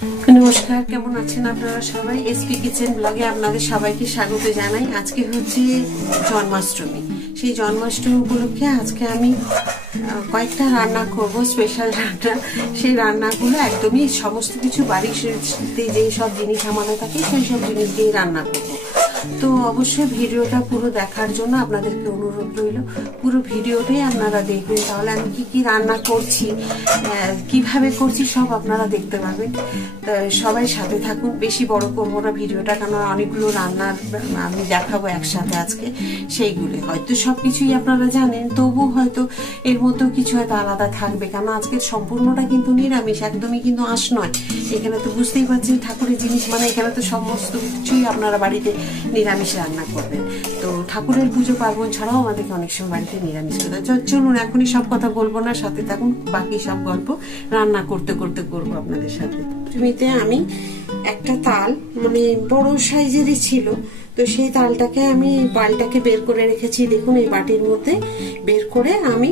নমস্কার, কেমন আছেন আপনারা সবাই? এসপি কিচেন ব্লগে আপনাদের সবাইকে স্বাগত জানাই। আজকে হচ্ছে জন্মাষ্টমী। সেই জন্মাষ্টমী উপলক্ষে আজকে আমি কয়েকটা রান্না করব, স্পেশাল রান্না। সেই রান্নাগুলো একদমই সমস্ত কিছু বাড়িতে যে সব জিনিস আমাদের থাকে সেই সব জিনিস দিয়ে রান্না করব। তো অবশ্যই ভিডিওটা পুরো দেখার জন্য আপনাদেরকে অনুরোধ রইল, পুরো ভিডিওটাই আপনারা দেখবেন। তাহলে আমি কি কি রান্না করছি, কিভাবে করছি সব আপনারা দেখতে পাবেন। সবাই সাথে থাকুন। বেশি বড় করবো না ভিডিওটা, কারণ অনেকগুলো রান্নার আমি দেখাবো একসাথে আজকে। সেইগুলো হয়তো সবকিছুই আপনারা জানেন, তবু হয়তো এর মধ্যেও কিছু হয়তো আলাদা থাকবে, কারণ আজকে সম্পূর্ণটা কিন্তু নিরামিষ, একদমই কিন্তু আঁশ নয়। এখানে তো বুঝতেই পারছেন ঠাকুরের জিনিস মানে এখানে তো সমস্ত কিছুই আপনারা বাড়িতে নিরামিষ রান্না করবেন। তো ঠাকুরের পুজো পার্বণ ছাড়াও আমাদেরকে অনেক সময় বাড়িতে নিরামিষ করতে হয়। চলুন, এখনই সব কথা বলবো না, সাথে থাকুন। বাকি সব গল্প রান্না করতে করতে করবো আপনাদের সাথে। জমিতে আমি একটা তাল মানে বড় সাইজেরই ছিল, তো সেই তালটাকে আমি বালটাকে বের করে রেখেছি। দেখুন এই বাটির মধ্যে বের করে আমি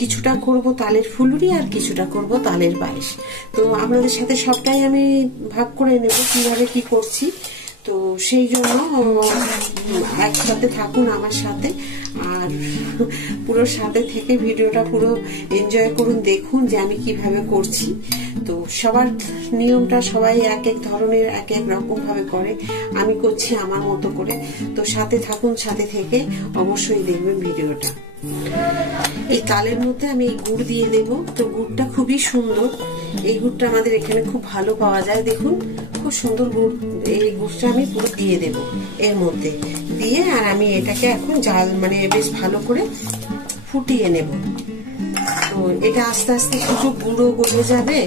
কিছুটা করব তালের ফুলুরি আর কিছুটা করব তালের পায়েস। তো আপনাদের সাথে সবটাই আমি ভাগ করে নেব কিভাবে কি করছি। তো সেই জন্য একসাথে থাকুন আমার সাথে, আর পুরো সাথে থেকে ভিডিওটা পুরো এনজয় করুন, দেখুন যে আমি কিভাবে করছি। তো সবার নিয়মটা সবাই এক এক ধরনের এক এক রকম ভাবে করে, আমি করছি আমার মতো করে। তো সাথে থাকুন, সাথে থেকে অবশ্যই দেখবেন ভিডিওটা। এই তালের মধ্যে আমি এই গুড় দিয়ে দেব। তো গুড়টা খুবই সুন্দর, এই গুড়টা আমাদের এখানে খুব ভালো পাওয়া যায়। দেখুন খুব সুন্দর গুড়, এই গুড়টা আমি পুরো দিয়ে দেব এর মধ্যে দিয়ে, আর আমি এটাকে এখন জাল মানে বেশ ভালো করে ফুটিয়ে নেব। তো এটা আস্তে আস্তে কিছু গুঁড়ো গলে যাবে,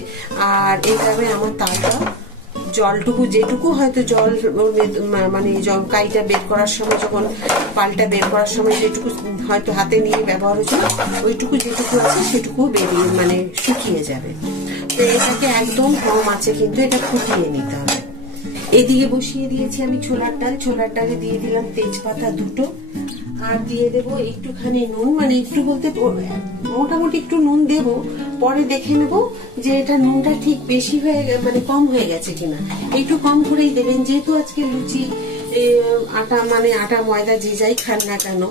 আর এইভাবে আমার তালটা জলটুকু যেটুকু হয়তো জল মানে কাইটা বের করার সময়, যখন পালটা বের করার সময় যেটুকু হয়তো হাতে নিয়ে ব্যবহার হয়েছিল, ওইটুকু যেটুকু আছে সেটুকু বেরিয়ে মানে শুকিয়ে যাবে। তো এটাকে একদম কম আছে কিন্তু এটা ফুটিয়ে নিতে হবে। এদিকে বসিয়ে দিয়েছি আমি ছোলার ডাল। ছোলার ডালে দিয়ে দিলাম তেজপাতা দুটো, আর দিয়ে দেবো একটুখানি নুন, মানে একটু বলতে মোটামুটি একটু নুন দেব, পরে দেখে নেব যে এটা নুনটা ঠিক বেশি হয়ে মানে কম হয়ে গেছে কিনা। একটু কম করেই দেবেন, যেহেতু আজকে লুচি আটা মানে আটা ময়দা যে যাই খান না কেন,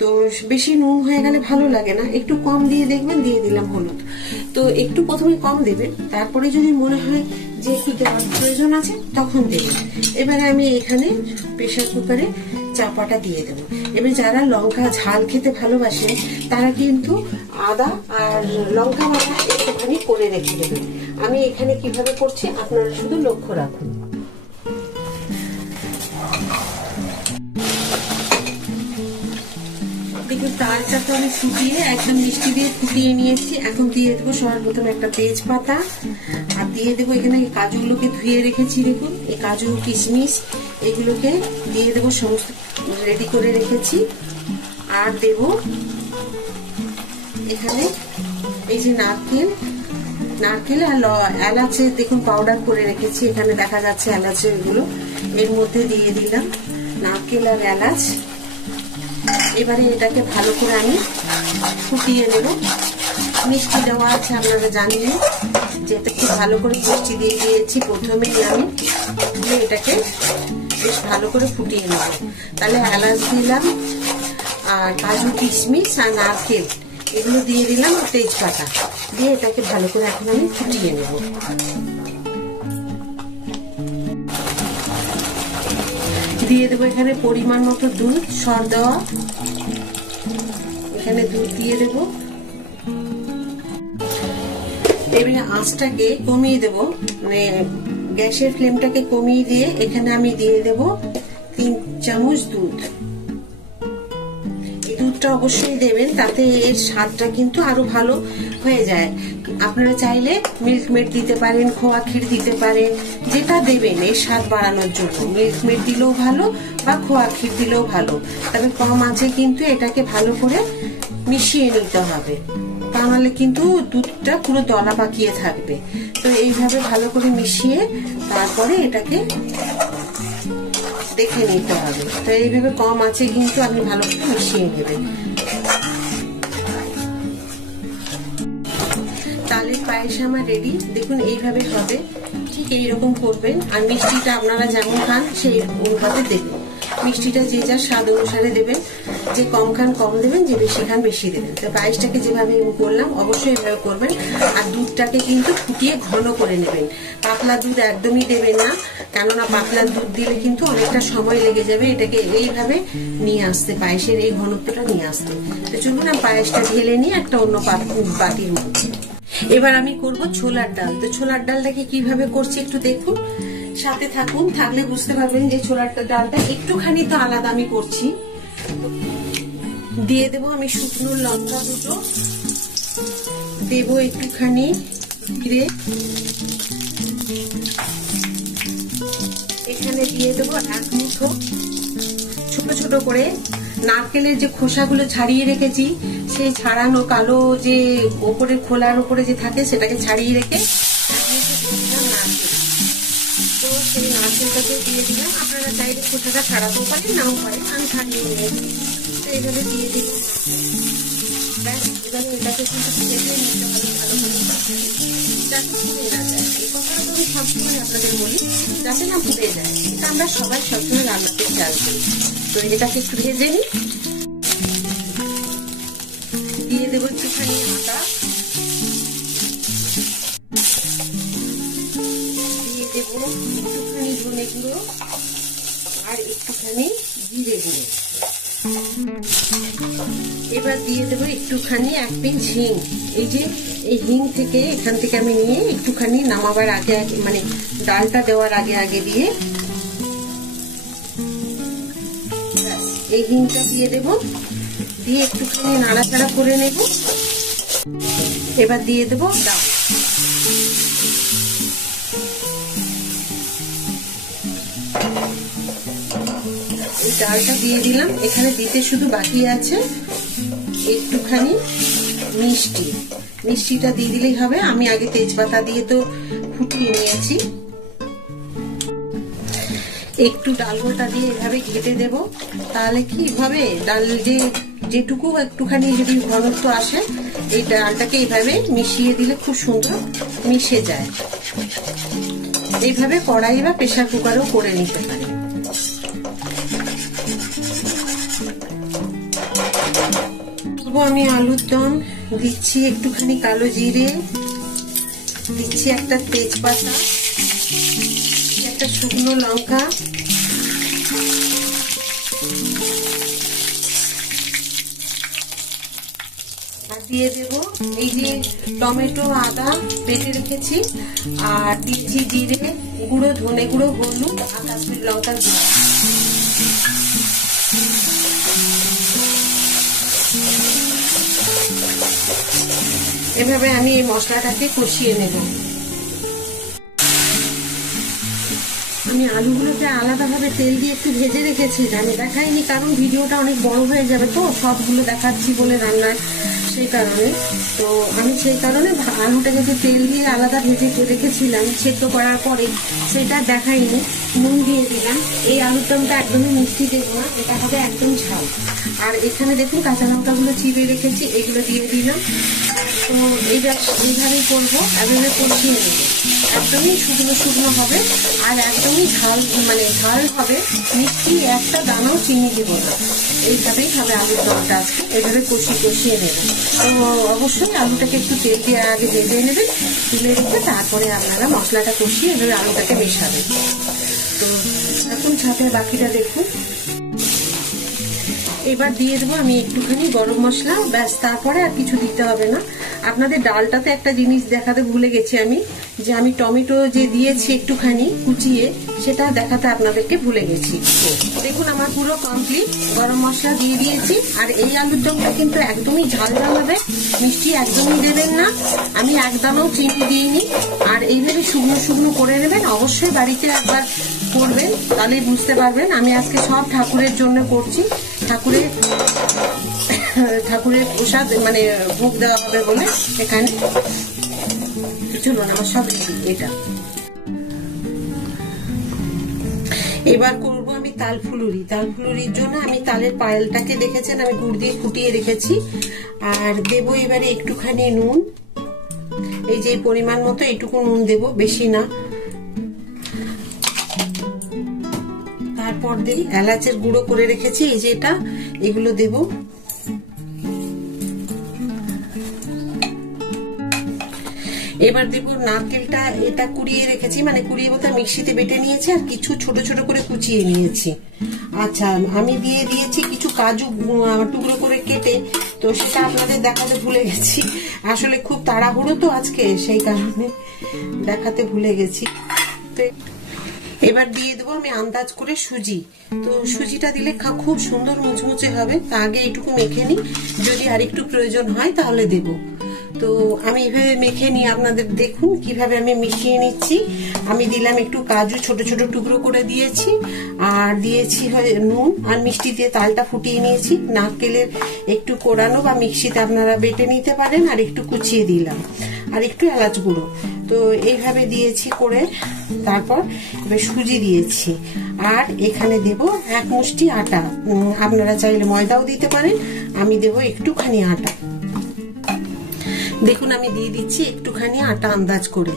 তো বেশি নুন হয়ে গেলে ভালো লাগে না। একটু কম দিয়ে দেখবেন। দিয়ে দিলাম হলুদ। তো একটু প্রথমে কম দেবেন, তারপরে যদি মনে হয় যে একটু দেওয়ার প্রয়োজন আছে তখন দেবেন। এবারে আমি এখানে প্রেসার কুকারে চাপাটা দিয়ে দেবো। এবার যারা লঙ্কা ঝাল খেতে ভালোবাসে তারা কিন্তু আদা আর লঙ্কা বাটা একটুখানি করে রেখে দেবেন। আমি এখানে কিভাবে করছি আপনারা শুধু লক্ষ্য রাখুন। দেখুন তালটাকে আমি ফুটিয়ে একদম মিষ্টি দিয়ে ফুটিয়ে নিয়েছি। এখন দিয়ে দেবো সবার প্রথমে একটা তেজপাতা, আর দিয়ে দেবো এখানে কাজুগুলোকে ধুয়ে রেখেছি। দেখুন এই কাজু কিশমিশ এগুলোকে দিয়ে দেবো, সমস্ত রেডি করে রেখেছি। আর দেব এখানে এই যে নারকেল আর এলাচের দেখুন পাউডার করে রেখেছি, এখানে দেখা যাচ্ছে এলাচের এগুলো এর মধ্যে দিয়ে দিলাম, নারকেল আর এলাচ। এবারে এটাকে ভালো করে আমি ফুটিয়ে নেব। মিষ্টি দেওয়া আছে আপনারা জানিয়ে, যেটা খুব ভালো করে মিষ্টি দিয়ে দিয়েছি প্রথমেই আমি। এটাকে বেশ ভালো করে ফুটিয়ে নেব। তাহলে এলাচ দিলাম আর কাজু কিশমিশ আর নারকেল এগুলো দিয়ে দিলাম, তেজপাতা দিয়ে এটাকে ভালো করে এখন আমি ফুটিয়ে নেব। দিয়ে দেবো এখানে পরিমাণ মতো দুধ, সর দেওয়া, এখানে দুধ দিয়ে দেবো। এবারে আঁচটাকে কমিয়ে দেবো, মানে গ্যাসের ফ্লেমটাকে কমিয়ে দিয়ে এখানে আমি দিয়ে দেব 3 চামচ দুধ। এই দুধটা অবশ্যই দেবেন, তাতে এর স্বাদটা কিন্তু আরো ভালো হয়ে যায়। আপনারা চাইলে মিল্ক মেড দিতে পারেন, খোয়া ক্ষীর দিতে পারেন, যেটা দেবেন এর স্বাদ বাড়ানোর জন্য। মিল্ক মেড দিলেও ভালো বা খোয়া ক্ষীর দিলেও ভালো, তবে কম আছে কিন্তু এটাকে ভালো করে মিশিয়ে নিতে হবে, তা নাহলে কিন্তু দুধটা পুরো দলা পাকিয়ে থাকবে। তো এইভাবে ভালো করে মিশিয়ে তারপরে এটাকে দেখে নিতে হবে। তো এইভাবে কম আছে কিন্তু আপনি ভালো করে মিশিয়ে নেবেন। তালের পায়েস আমার রেডি। দেখুন এইভাবে হবে, ঠিক এইরকম করবেন। আর মিষ্টিটা আপনারা যেমন খান সেই অনুপাতে দেবেন। মিষ্টিটা যে যার স্বাদ অনুসারে দেবেন, যে কম খান কম দেবেন, যে বেশি খান বেশি দেবেন। তো পায়েসটাকে যেভাবে করলাম অবশ্যই এভাবে করবেন। আর দুধটাকে কিন্তু ফুটিয়ে ঘন করে নেবেন, পাতলা দুধ একদমই দেবেন না, কেননা পাতলা দুধ দিলে কিন্তু অনেকটা সময় লেগে যাবে এটাকে এইভাবে নিয়ে আসতে, পায়েসের এই ঘনত্বটা নিয়ে আসতে। তো চলুন আমি পায়েসটা ঢেলে নিয়ে একটা অন্য বাটির মধ্যে। এবার আমি করব ছোলার ডাল। তো ছোলার ডালটাকে কিভাবে করছি একটু দেখুন, সাথে থাকুন, থাকলে বুঝতে পারবেন যে ছোলার ডালটা একটুখানি তো আলাদা আমি করছি। দিয়ে দেবো আমি শুকনো লঙ্কা দুটো, দেব একটুখানি জিরে, এখানে দিয়ে দেবো 1 মুঠো ছোট ছোট করে নারকেলের যে খোসাগুলো ছাড়িয়ে রেখেছি, সেই ছাড়ানো কালো যে ওপরে খোলার উপরে যে থাকে সেটাকে ছাড়িয়ে রেখে 1 মুঠো নারকেল, তো সেই নারকেলটাকে দিয়ে দিলাম। আপনারা চাইলে খোসাটা ছাড়াতেও পারেন, নাও পারেন, আমি ছাড়িয়ে নিয়েছি। তো এইভাবে দিয়ে দিলাম। ব্যাস, এবার এটাকে কিন্তু ভেজে নিতে হবে ভালোভাবে, যাতে পুড়ে না যায়। এই কথাটা তো আমি সবসময় আপনাদের বলি, যাতে না পুড়ে যায়। এটা আমরা সবাই সবসময় রান্নাতে খেয়াল করি। তো এটাকে একটু ভেজে নিই। দিয়ে দেবো একটুখানি আদা, দিয়ে দেবো একটুখানি ধনে গুঁড়ো আর একটুখানি জিরে গুঁড়ো। এবার দিয়ে দেবো একটুখানি 1 পিঞ্চ হিং। এই যে এই হিং থেকে এখান থেকে আমি নিয়ে একটুখানি নামাবার আগে মানে ডালটা দেওয়ার আগে দিয়ে এই হিংটা দিয়ে দেবো, দিয়ে একটুখানি নাড়াচাড়া করে নেব। এবার দিয়ে দেবো ডাল। এই ডালটা দিয়ে দিলাম। এখানে দিতে শুধু বাকি আছে একটুখানি মিষ্টি। মিষ্টিটা দিয়ে দিলেই হবে। আমি আগে তেজপাতা দিয়ে তো ফুটিয়ে নিয়েছি। একটু ডাল গোটা দিয়ে এভাবে ঘেটে দেব, তাহলে কি হবে ডাল যেটুকু একটুখানি যদি ঘনত্ব আসে, এই ডালটাকে এইভাবে মিশিয়ে দিলে খুব সুন্দর মিশে যায়। এইভাবে কড়াই বা প্রেসার কুকারেও করে নিতে পারে। আমি আলুর দম দিচ্ছি একটুখানি কালো জিরে, দিচ্ছি একটা তেজপাতা, একটা শুকনো লঙ্কা, আর দিয়ে দেব এই যে টমেটো আদা বেটে রেখেছি, আর দিচ্ছি জিরে গুঁড়ো, ধনে গুঁড়ো, হলুদ আর কাশ্মীরি লঙ্কার গুঁড়ো। এভাবে আমি এই মশলাটাকে কষিয়ে নেব। আমি আলুগুলোকে আলাদাভাবে তেল দিয়ে একটু ভেজে রেখেছি, আমি দেখাইনি কারণ ভিডিওটা অনেক বড় হয়ে যাবে, তো সবগুলো দেখাচ্ছি বলে রান্নার সেই কারণে। তো আমি সেই কারণে আলুটাকে যে তেল দিয়ে আলাদা ভেজে রেখেছিলাম সেদ্ধ করার পরে, সেটা দেখাইনি। নুন দিয়ে দিলাম। এই আলুর দমটা একদমই মিষ্টি দেবো না, এটা হবে একদম ঝাল। আর এখানে দেখুন কাঁচা লঙ্কাগুলো চিড়ে রেখেছি, এগুলো দিয়ে দিলাম। তো এইভাবেই করবো, এভাবে কষিয়ে নেব। একদমই শুকনো শুকনো হবে আর একদমই ঝাল মানে ঝাল হবে, মিষ্টি একটা দানাও চিনি দেব না। এইভাবেই হবে আলুর দমটা আজকে, এইভাবে কষিয়ে নেব। তো অবশ্যই আলুটাকে একটু তেল দিয়ে আগে ভেজে নেবেন, তুলে রেখে তারপরে আপনারা মশলাটা কষিয়ে এভাবে আলুটাকে মেশাবেন। তো এখন সাথে বাকিটা দেখুন। এবার দিয়ে দেবো আমি একটুখানি গরম মশলা, ব্যাস, তারপরে আর কিছু দিতে হবে না। আপনাদের ডালটাতে একটা জিনিস দেখাতে ভুলে গেছি আমি, যে আমি টমেটো যে দিয়েছি একটুখানি কুচিয়ে, সেটা দেখাতে আপনাদেরকে ভুলে গেছি। দেখুন আমার পুরো কমপ্লিট, গরম মশলা দিয়ে দিয়েছি। আর এই আলুর দমটা কিন্তু একদমই ঝাল হবে, মিষ্টি একদমই দেবেন না, আমি একদমও চিনি দিইনি। আর এইভাবে শুকনো শুকনো করে নেবেন, অবশ্যই বাড়িতে একবার করবেন, তাহলে বুঝতে পারবেন। আমি আজকে সব ঠাকুরের জন্য করছি, ঠাকুরের প্রসাদ মানে ভোগ দেওয়া হবে বলে এখানে। চলুন আমার সব এটা এবার করব আমি তাল ফুলুরি। তাল ফুলুরির জন্য আমি তালের পায়েলটাকে দেখেছেন আমি গুড় দিয়ে ফুটিয়ে রেখেছি। আর দেবো এবারে একটুখানি নুন, এই যে পরিমাণ মতো এইটুকু নুন দেব, বেশি না। তারপর দিই এলাচের গুঁড়ো করে রেখেছি, এই যে এটা, এগুলো দেব। এবার দেব নারকেলটা, এটা কুড়িয়ে রেখেছি, মানে কুড়িয়ে বলতে মিক্সিতে বেটে নিয়েছি আর কিছু ছোট ছোট করে কুচিয়ে নিয়েছি। আচ্ছা, আমি দিয়ে দিয়েছি কিছু কাজু টুকরো করে কেটে, তো সেটা আপনাদের দেখাতে ভুলে গেছি, আসলে খুব তাড়াহুড়ো তো আজকে, সেই কারণে দেখাতে ভুলে গেছি। তো এবার দিয়ে দেবো আমি আন্দাজ করে সুজি। তো সুজিটা দিলে খুব সুন্দর মুচমুচে হবে, তা আগে এইটুকু মেখে নিই, যদি আর একটু প্রয়োজন হয় তাহলে দেব। তো আমি এইভাবে মেখে নিই, আপনাদের দেখুন কিভাবে আমি মিশিয়ে নিচ্ছি। আমি দিলাম একটু কাজু ছোট ছোট টুকরো করে দিয়েছি, আর দিয়েছি নুন আর মিষ্টি দিয়ে তালটা ফুটিয়ে নিয়েছি। নারকেলের একটু কোড়ানো বা মিক্সিতে আপনারা বেটে নিতে পারেন, আর একটু কুচিয়ে দিলাম, আর একটু এলাচ গুঁড়ো। তো এইভাবে দিয়েছি করে, তারপর এবার সুজি দিয়েছি, আর এখানে দেব এক মুষ্টি আটা। আপনারা চাইলে ময়দাও দিতে পারেন, আমি দেব একটুখানি আটা। দেখুন আমি দিয়ে দিচ্ছি একটুখানি আটা আন্দাজ করে।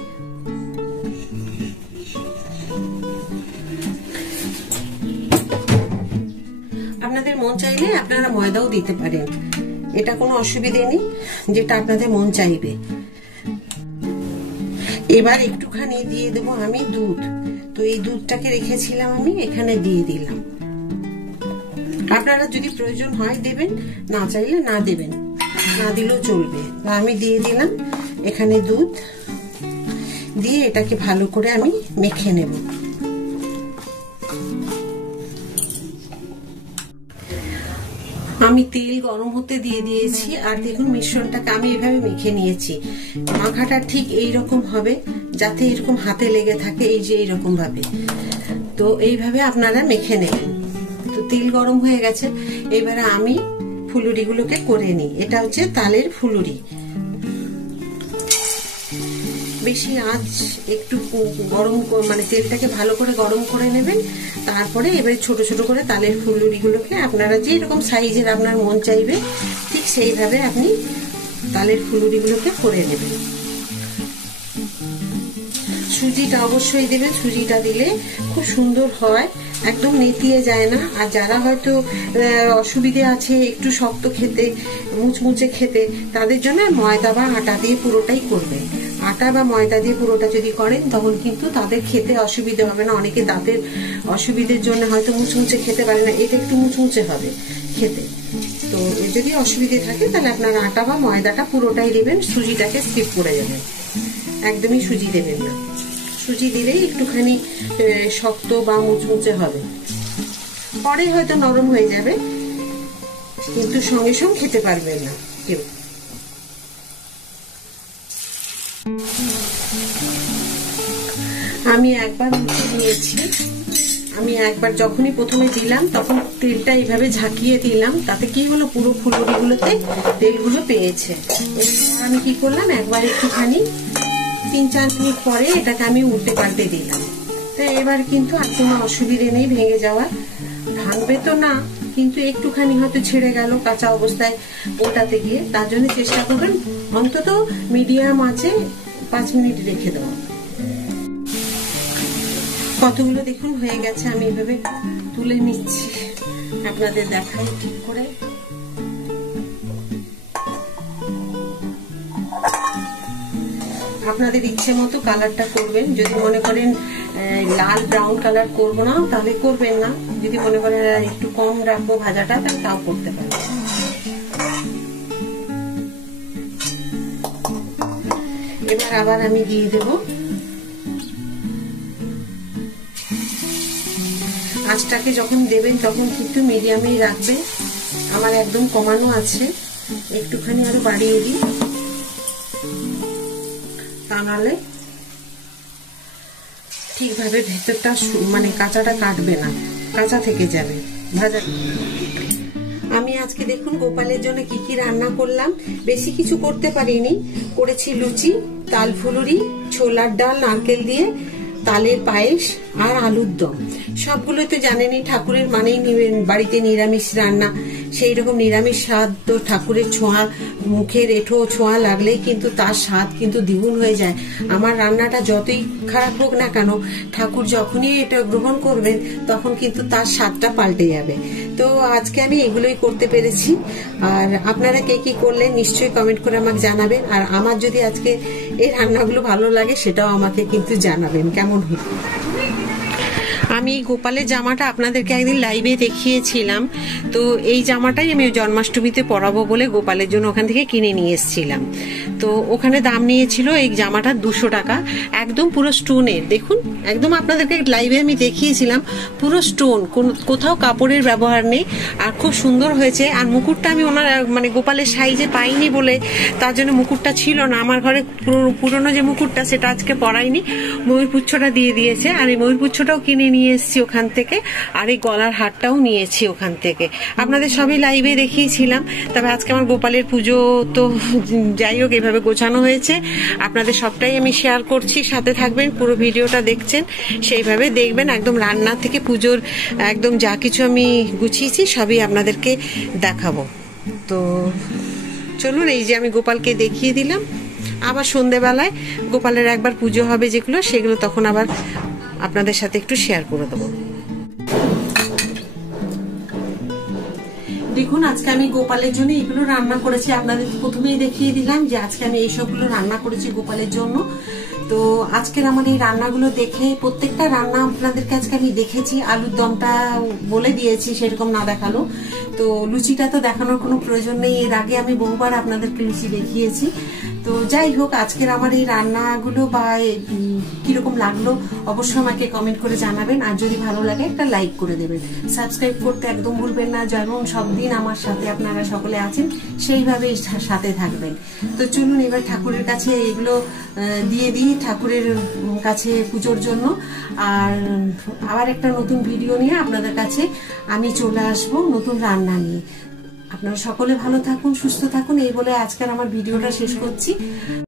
আপনাদের মন চাইলে আপনারা ময়দাও দিতে পারেন, এটা কোনো অসুবিধে নেই, যেটা আপনাদের মন চাইবে। এবার একটুখানি দিয়ে দেবো আমি দুধ। তো এই দুধটাকে রেখেছিলাম আমি, এখানে দিয়ে দিলাম। আপনারা যদি প্রয়োজন হয় দেবেন, না চাইলে না দেবেন, না দিলেও চলবে। আমি দিয়ে দিলাম এখানে দুধ, দিয়ে এটাকে ভালো করে আমি মেখে নেব। আমি তেল গরম হতে দিয়ে দিয়েছি, আর দেখুন মিশ্রণটাকে আমি এভাবে মেখে নিয়েছি। মাখাটা ঠিক এইরকম হবে, যাতে এরকম হাতে লেগে থাকে, এই যে এইরকম ভাবে। তো এইভাবে আপনারা মেখে নেবেন। তো তেল গরম হয়ে গেছে, এবারে আমি ফুলুরিগুলোকে করে নিই। এটা হচ্ছে তালের ফুলুরি। বেশি আঁচ একটু গরম, মানে তেলটাকে ভালো করে গরম করে নেবেন। তারপরে এবারে ছোট ছোট করে তালের ফুলুরিগুলোকে আপনারা যে রকম সাইজের আপনার মন চাইবে ঠিক সেইভাবে আপনি তালের ফুলুরিগুলোকে করে নেবেন। সুজিটা অবশ্যই দেবেন, সুজিটা দিলে খুব সুন্দর হয়, একদম নেতিয়ে যায় না। আর যারা হয়তো অসুবিধে আছে একটু শক্ত খেতে, মুচমুচে খেতে, তাদের জন্য ময়দা বা আটা দিয়ে পুরোটাই করবে। আটা বা ময়দা দিয়ে পুরোটা যদি করেন তখন কিন্তু তাদের খেতে অসুবিধে হবে না। অনেকে দাঁতের অসুবিধের জন্য হয়তো মুচমুচে খেতে পারে না, এটা একটু মুচমুচে হবে খেতে। তো যদি অসুবিধে থাকে তাহলে আপনারা আটা বা ময়দাটা পুরোটাই দেবেন, সুজিটাকে স্কিপ করে যাবেন, একদমই সুজি দেবেন না। সুজি দিলেই একটুখানি শক্ত বা মুচমুচে হবে, পরে হয়তো নরম হয়ে যাবে, কিন্তু সঙ্গে সঙ্গে খেতে পারবেন না কেউ। আমি একবার মুছে নিয়েছি। আমি একবার যখনই প্রথমে দিলাম তখন তেলটা এইভাবে ঝাঁকিয়ে দিলাম, তাতে কি হলো পুরো ফুলুরিগুলোতে তেলগুলো পেয়েছে। আমি কি করলাম, একবার একটুখানি 3-4 মিনিট পরে এটাকে আমি উল্টে পাল্টে দিলাম। তো এবার কিন্তু আর কোনো অসুবিধে নেই ভেঙে যাওয়ার, ভাঙবে তো না, কিন্তু একটুখানি হয়তো ছেড়ে গেল কাঁচা অবস্থায় ওটাতে গিয়ে। তার জন্য চেষ্টা করবেন অন্তত মিডিয়াম আঁচে 5 মিনিট রেখে দেওয়া। কতগুলো দেখুন হয়ে গেছে, আমি এভাবে তুলে নিচ্ছি, আপনাদের দেখাই ঠিক করে। আপনাদের ইচ্ছে মতো কালারটা করবেন, যদি মনে করেন লাল ব্রাউন কালার করবো না তাহলে করবেন না, যদি মনে করেন একটু কম রাখবো ভাজাটা তাহলে তাও করতে পারেন। এবার আবার আমি দিয়ে দেব। আঁচটাকে যখন দেবেন তখন কিন্তু মিডিয়ামেই রাখবেন, আমার একদম কমানো আছে, একটুখানি আরো বাড়িয়ে দিই, তা নাহলে ঠিকভাবে ভেতরটা মানে কাঁচাটা কাটবে না, কাঁচা থেকে যাবে ভাজা। আমি আজকে দেখুন গোপালের জন্য কি কি রান্না করলাম, বেশি কিছু করতে পারিনি। করেছি লুচি, তাল ফুলুরি, ছোলার ডাল নারকেল দিয়ে, তালের পায়েস, আর আলুর দম। সবগুলো তো জানেনই ঠাকুরের মানেই বাড়িতে নিরামিষ রান্না, সেই রকম নিরামিষ স্বাদ তো ঠাকুরের ছোঁয়া, মুখের এঁঠো ছোঁয়া লাগলেই কিন্তু তার স্বাদ কিন্তু দ্বিগুণ হয়ে যায়। আমার রান্নাটা যতই খারাপ হোক না কেন, ঠাকুর যখনই এটা গ্রহণ করবেন তখন কিন্তু তার স্বাদটা পাল্টে যাবে। তো আজকে আমি এগুলোই করতে পেরেছি। আর আপনারা কে কি করলেন নিশ্চয়ই কমেন্ট করে আমাকে জানাবেন। আর আমার যদি আজকে এই রান্নাগুলো ভালো লাগে সেটাও আমাকে কিন্তু জানাবেন কেমন হলো। আমি গোপালের জামাটা আপনাদেরকে একদিন লাইভে দেখিয়েছিলাম, তো এই জামাটাই আমি জন্মাষ্টমীতে পরাবো বলে গোপালের জন্য ওখান থেকে কিনে নিয়ে এসেছিলাম। তো ওখানে দাম নিয়েছিল এই জামাটা 200 টাকা, একদম পুরো স্টোনের। দেখুন একদম আপনাদেরকে লাইভে আমি দেখিয়েছিলাম, পুরো স্টোন, কোথাও কাপড়ের ব্যবহার নেই, আর খুব সুন্দর হয়েছে। আর মুকুটটা আমি ওনার মানে গোপালের সাইজে পাইনি বলে তার জন্য মুকুটটা ছিল না আমার ঘরে, পুরনো যে মুকুটটা সেটা আজকে পরাইনি, ময়ূরপুচ্ছটা দিয়ে দিয়েছে। আর এই ময়ূরপুচ্ছটাও কিনে নিয়ে এসেছি ওখান থেকে, আর এই গলার হারটাও নিয়েছি ওখান থেকে, আপনাদের সবই লাইভে দেখিয়েছিলাম। তবে আজকে আমার গোপালের পুজো তো যাই হোক এভাবে গোছানো হয়েছে, আপনাদের সবটাই আমি শেয়ার করছি, সাথে থাকবেন, পুরো ভিডিওটা দেখছেন সেইভাবে দেখবেন। একদম রান্না থেকে পুজোর একদম যা কিছু আমি গুছিয়েছি সবই আপনাদেরকে দেখাবো। তো চলুন, এই যে আমি গোপালকে দেখিয়ে দিলাম, আবার সন্ধেবেলায় গোপালের একবার পুজো হবে যেগুলো, সেগুলো তখন আবার আপনাদের সাথে একটু শেয়ার করে দেবো। দেখুন আজকে আমি গোপালের জন্য এগুলো রান্না করেছি, আপনাদের প্রথমেই দেখিয়ে দিলাম যে আজকে আমি এইসবগুলো রান্না করেছি গোপালের জন্য। তো আজকের আমার এই রান্নাগুলো দেখে, প্রত্যেকটা রান্না আপনাদেরকে আজকে আমি দেখেছি, আলুর দমটা বলে দিয়েছি সেরকম না দেখালো, তো লুচিটা তো দেখানোর কোনো প্রয়োজন নেই, এর আগে আমি বহুবার আপনাদেরকে লুচি দেখিয়েছি। তো যাই হোক আজকের আমার এই রান্নাগুলো বা কিরকম লাগলো অবশ্যই আমাকে কমেন্ট করে জানাবেন, আর যদি ভালো লাগে একটা লাইক করে দেবেন, সাবস্ক্রাইব করতে একদম ভুলবেন না। যেমন সব দিন আমার সাথে আপনারা সকলে আছেন সেইভাবে সাথে থাকবেন। তো চলুন এবার ঠাকুরের কাছে এগুলো দিয়ে দিই ঠাকুরের কাছে পুজোর জন্য। আর আবার একটা নতুন ভিডিও নিয়ে আপনাদের কাছে আমি চলে আসব নতুন রান্না নিয়ে। আপনারা সকলে ভালো থাকুন, সুস্থ থাকুন, এই বলে আজকের আমার ভিডিওটা শেষ করছি।